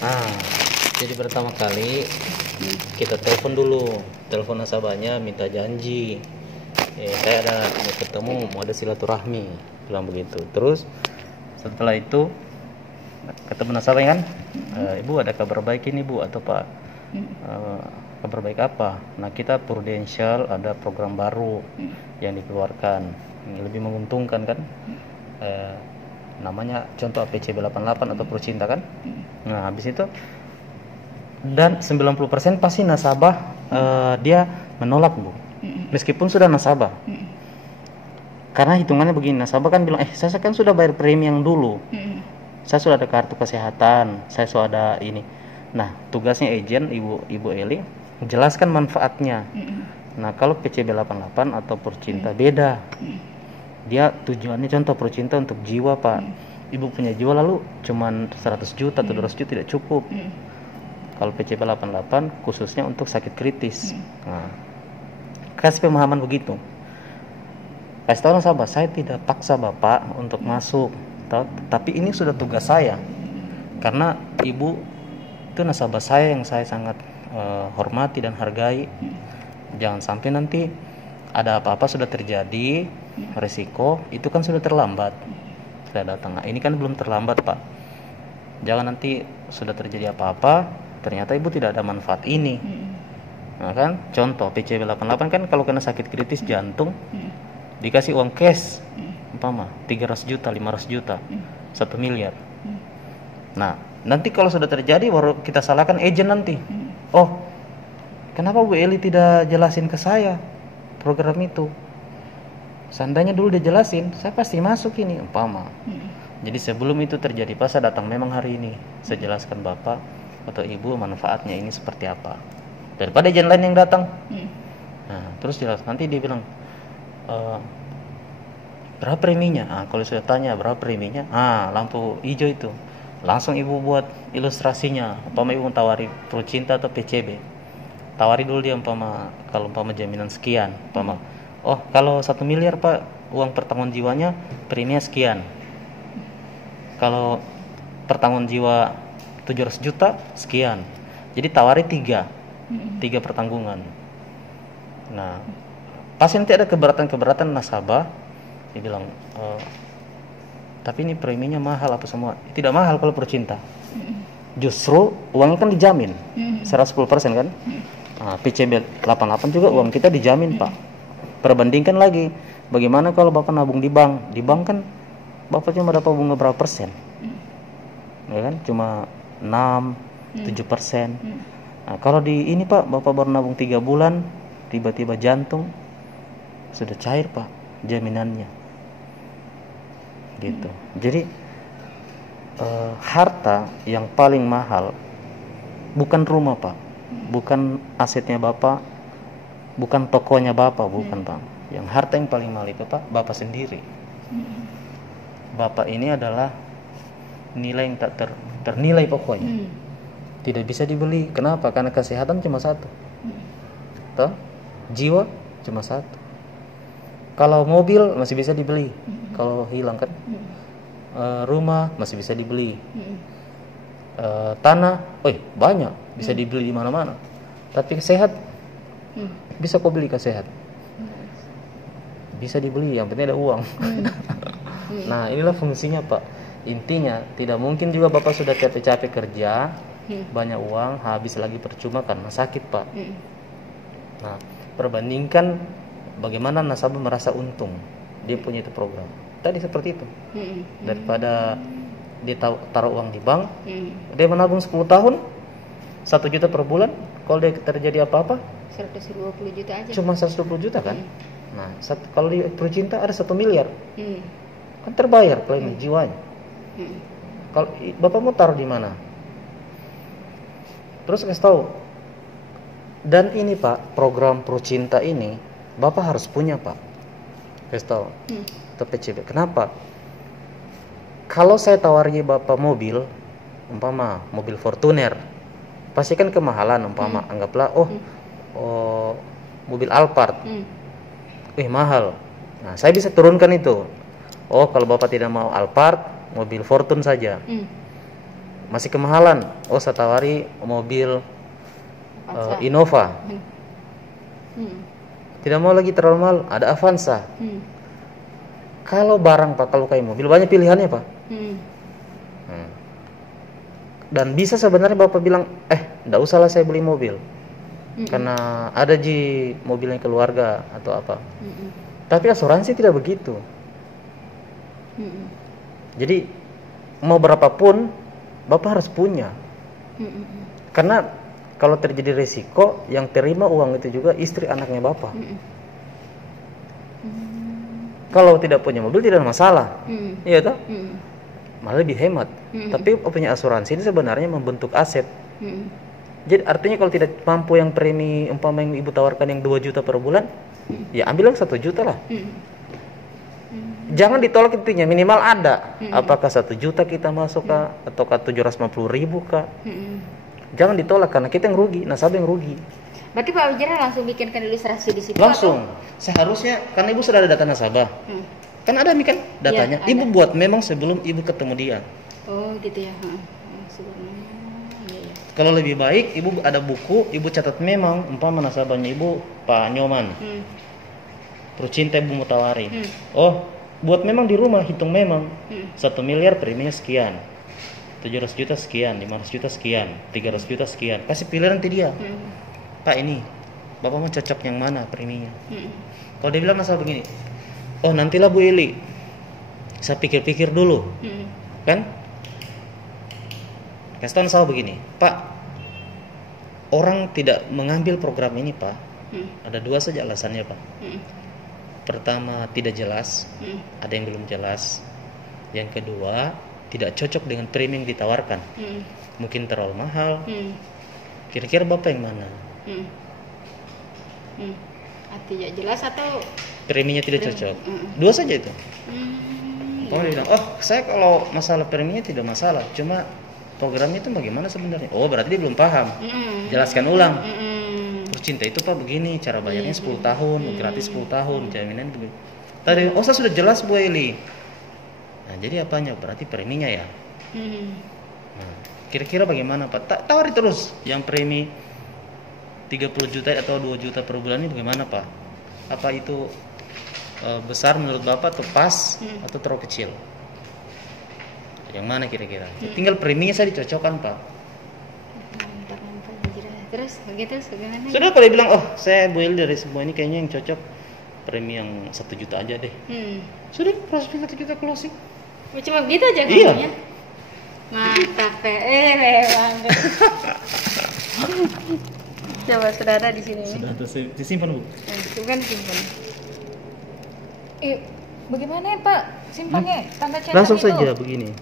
Ah, jadi pertama kali kita telepon dulu, telepon nasabahnya minta janji. Saya ada mau ketemu, mau ada silaturahmi, bilang begitu. Terus setelah itu ketemu nasabah kan, Ibu ada kabar baik ini Bu atau Pak? Kabar baik apa? Nah kita Prudential ada program baru yang dikeluarkan, yang lebih menguntungkan kan? Namanya contoh APCB 88 atau Procinta kan? Nah habis itu dan 90% pasti nasabah dia menolak Bu, meskipun sudah nasabah. Karena hitungannya begini, nasabah kan bilang, saya kan sudah bayar premi yang dulu, saya sudah ada kartu kesehatan, saya sudah ada ini. Nah tugasnya agen Ibu Eli jelaskan manfaatnya. Nah kalau PCB 88 atau Procinta beda, dia tujuannya contoh Procinta untuk jiwa Pak. Ibu punya jiwa lalu cuman 100 juta atau 200 juta tidak cukup. Kalau PCB 88 khususnya untuk sakit kritis. Nah, kasih pemahaman begitu. Kasih tahu nasabah, saya tidak paksa Bapak untuk masuk, tapi ini sudah tugas saya. Karena Ibu itu nasabah saya yang saya sangat hormati dan hargai. Jangan sampai nanti ada apa-apa sudah terjadi, resiko itu kan sudah terlambat. Saya datang. Nah, ini kan belum terlambat Pak. Jangan nanti sudah terjadi apa-apa ternyata Ibu tidak ada manfaat ini. Nah kan contoh PCB 88 kan kalau kena sakit kritis jantung dikasih uang cash umpama 300 juta 500 juta 1 miliar. Nah nanti kalau sudah terjadi baru kita salahkan agen nanti. Oh kenapa Bu Eli tidak jelasin ke saya program itu? Seandainya dulu dia jelasin saya pasti masuk ini umpama. Jadi sebelum itu terjadi pas saya datang memang hari ini saya jelaskan Bapak atau Ibu manfaatnya ini seperti apa daripada agen lain yang datang. Nah terus jelas nanti dia bilang berapa preminya. Kalau sudah tanya berapa preminya, lampu hijau itu langsung Ibu buat ilustrasinya. Umpama Ibu tawari Procinta atau PCB, tawari dulu dia kalau jaminan sekian, kalau 1 miliar Pak uang pertanggungan jiwanya preminya sekian, kalau pertanggungan jiwa 700 juta sekian. Jadi tawari 3 pertanggungan. Nah pasti nanti ada keberatan nasabah. Dia bilang tapi ini preminya mahal apa semua. Tidak mahal kalau Procinta. Justru uangnya kan dijamin 110% kan. PCB 88 juga uang kita dijamin Pak. Perbandingkan lagi bagaimana kalau Bapak nabung di bank. Di bank kan Bapak cuma dapat bunga berapa persen, ya kan, cuma 6-7%. Nah, kalau di ini Pak Bapak baru nabung 3 bulan tiba-tiba jantung sudah cair Pak jaminannya gitu. Jadi harta yang paling mahal bukan rumah Pak, bukan asetnya Bapak, bukan tokonya Bapak, bukan Pak. Yang harta yang paling mahal itu Pak Bapak sendiri. Bapak ini adalah nilai yang tak ternilai pokoknya. Tidak bisa dibeli. Kenapa? Karena kesehatan cuma satu. Toh? Jiwa cuma satu. Kalau mobil masih bisa dibeli. Kalau hilang kan. Rumah masih bisa dibeli. Tanah, banyak bisa dibeli di mana-mana. Tapi sehat bisa kau beli sehat. Bisa dibeli, yang penting ada uang. Nah, inilah fungsinya Pak. Intinya tidak mungkin juga Bapak sudah capek-capek kerja, banyak uang, habis lagi percuma karena sakit Pak. Nah, perbandingkan bagaimana nasabah merasa untung dia punya itu program. Tadi seperti itu. Daripada dia taruh uang di bank, dia menabung 10 tahun 1 juta per bulan, kalau dia terjadi apa-apa 120 juta aja. Cuma 120 juta kan. Nah, kalau di Procinta ada 1 miliar. Kan terbayar klaim jiwanya. Kalau Bapak mau taruh di mana? Terus kasih tahu. Dan ini Pak, program Procinta ini Bapak harus punya Pak. Kasih tahu. Atau PCB. Kenapa? Kalau saya tawari Bapak mobil, umpama mobil Fortuner, pasti kan kemahalan umpama. Anggaplah mobil Alphard. Mahal. Nah, saya bisa turunkan itu. Kalau Bapak tidak mau Alphard, mobil Fortune saja. masih kemahalan. Oh, saya tawari mobil Innova. Tidak mau lagi terlalu mahal, ada Avanza. Kalau barang Pak, kalau kayak mobil banyak pilihannya Pak. Dan bisa sebenarnya Bapak bilang, enggak usahlah saya beli mobil. Karena ada mobilnya keluarga atau apa. Tapi asuransi tidak begitu. Jadi mau berapapun Bapak harus punya. Karena kalau terjadi resiko, yang terima uang itu juga istri anaknya Bapak. Kalau tidak punya mobil tidak ada masalah. Iya toh? Malah lebih hemat. Tapi punya asuransi ini sebenarnya membentuk aset. Jadi artinya kalau tidak mampu yang premi umpama yang ibu tawarkan yang 2 juta per bulan, ya ambil yang 1 juta lah. Jangan ditolak intinya, minimal ada. Apakah 1 juta kita masuk kah, ataukah 750.000 kah? Jangan ditolak karena kita yang rugi, nasabah yang rugi. Berarti Pak Wijaya langsung bikinkan ilustrasi di situ? Langsung. Seharusnya karena ibu sudah ada data nasabah. Kan ada nih kan datanya. Ya, ibu buat memang sebelum ibu ketemu dia. Oh gitu ya. Kalau lebih baik ibu ada buku, ibu catat memang umpama nasabahnya ibu Pak Nyoman. Percinta ibu mau tawari. Oh, buat memang di rumah hitung memang 1 miliar preminya sekian. 700 juta sekian, 500 juta sekian, 300 juta sekian. Kasih pilihan nanti dia. Pak ini, Bapak mau cocok yang mana preminya? Kalau dia bilang nasabah begini, oh nantilah Bu Ili, saya pikir-pikir dulu, kan? Kasih tahu nasabah begini, Pak, orang tidak mengambil program ini Pak, ada 2 saja alasannya Pak. Pertama tidak jelas, ada yang belum jelas. Yang kedua tidak cocok dengan premium yang ditawarkan, mungkin terlalu mahal. Kira-kira Bapak yang mana? Tidak jelas atau preminya tidak cocok? 2 saja itu. Dia bilang, oh saya kalau masalah preminya tidak masalah, cuma programnya itu bagaimana sebenarnya? Oh berarti dia belum paham. Jelaskan ulang. Percinta itu Pak begini, cara bayarnya 10 tahun, gratis 10 tahun, jaminan begini. Tadi, oh saya sudah jelas Bu Eli. Nah jadi apanya? Berarti preminya ya. Nah, kira-kira bagaimana Pak? Tawari terus yang premi 30 juta atau 2 juta per bulan ini bagaimana Pak? Apa itu besar menurut Bapak atau pas atau terlalu kecil? Yang mana kira-kira? Tinggal preminya saya dicocokkan Pak. Terus begitu bagaimana? Sudah kalau dia bilang, oh saya Bu Eli dari semua ini kayaknya yang cocok premi yang 1 juta aja deh. Sudah proses 1 juta closing. Cuma begitu aja Iya. ngomongnya. Mantap memang. Coba saudara di sini. Sudah disimpan Bu. Simpan. Bagaimana ya Pak? Simpannya tanda cetak Langsung itu? saja begini.